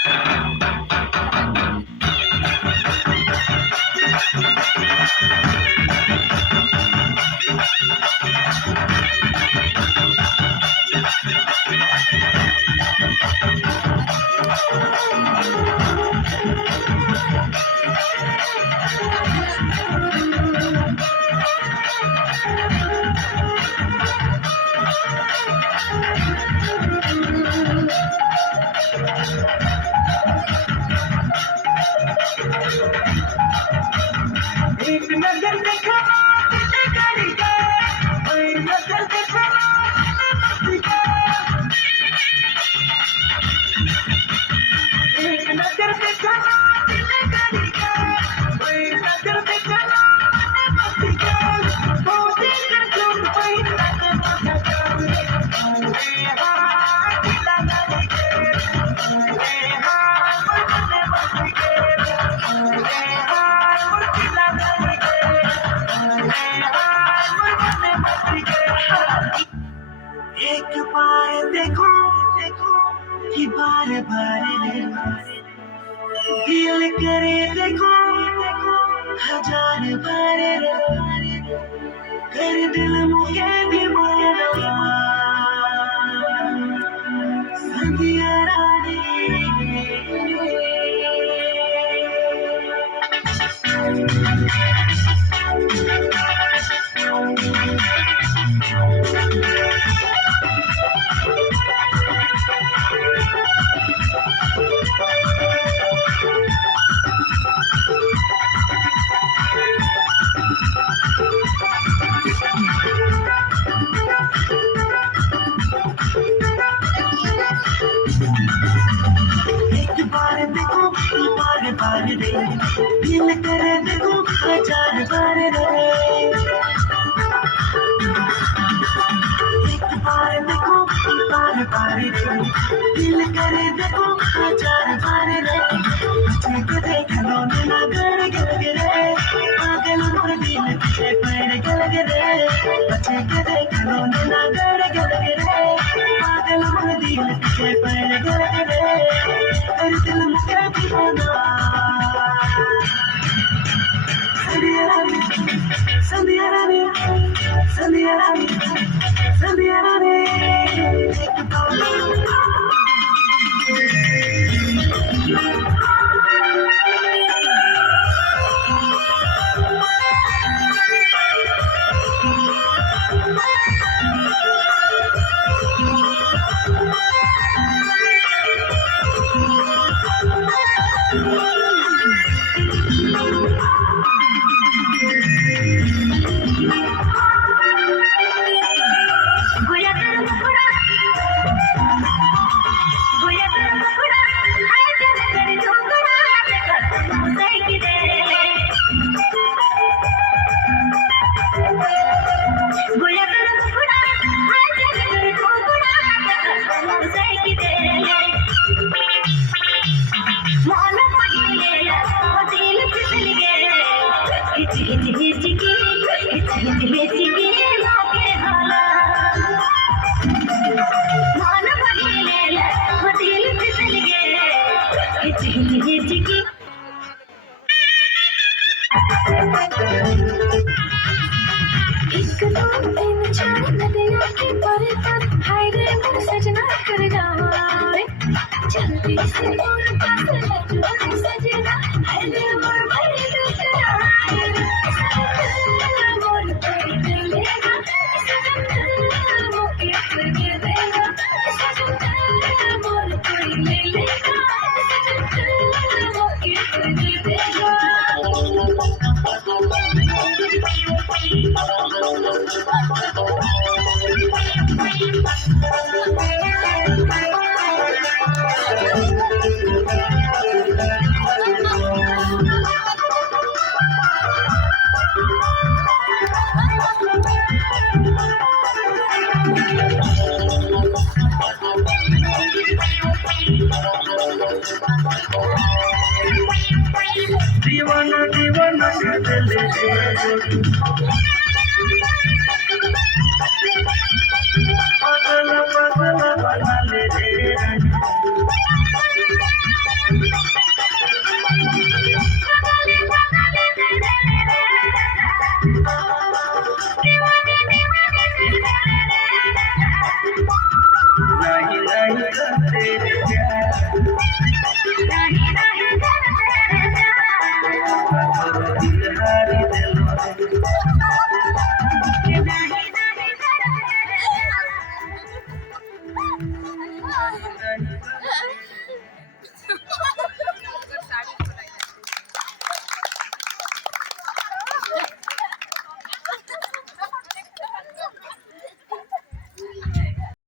एक नजर देखा तुझे करी के, एक नजर देखा तुझे के, एक नजर देखा तुझे करी के, एक नजर देखा तुझे के, होती है तुम कोई नजर मेरे हाथ लगा के, मेरे हाथ मुझे बच के, मेरे हाथ मुझे लगा के, मेरे हाथ मुझे बच के। एक बार देखो देखो कि बार बार दिल करे देखो देखो हजार बार कर दिल मुझे दीवाना संधिया रानी। एक बार देखो बार बार रे दिल करे देखो हजार बार रे। एक बार देखो बार बार रे दिल करे देखो हजार बार रे। बचे के देख लो ना गड़ गल रे पागल मोर दिल पीछे पड़ गल रे। बचे के देख लो ना गड़ गल रे पागल मोर दिल पीछे पड़ गल रे कर दिल मुझे दीवाना। संधिया रानी संधिया रानी संधिया रानी संधिया रानी एक बार सजना कर जाए जल्दी से और पास सजना है मोर भरे दुसराए मोर कोई मिलेगा सजना मोके कर देगा सजना मोर कोई मिलेगा सजना मोके कर देगा। दीवाना दीवाना कर दिल पागल पागल बना ले रे।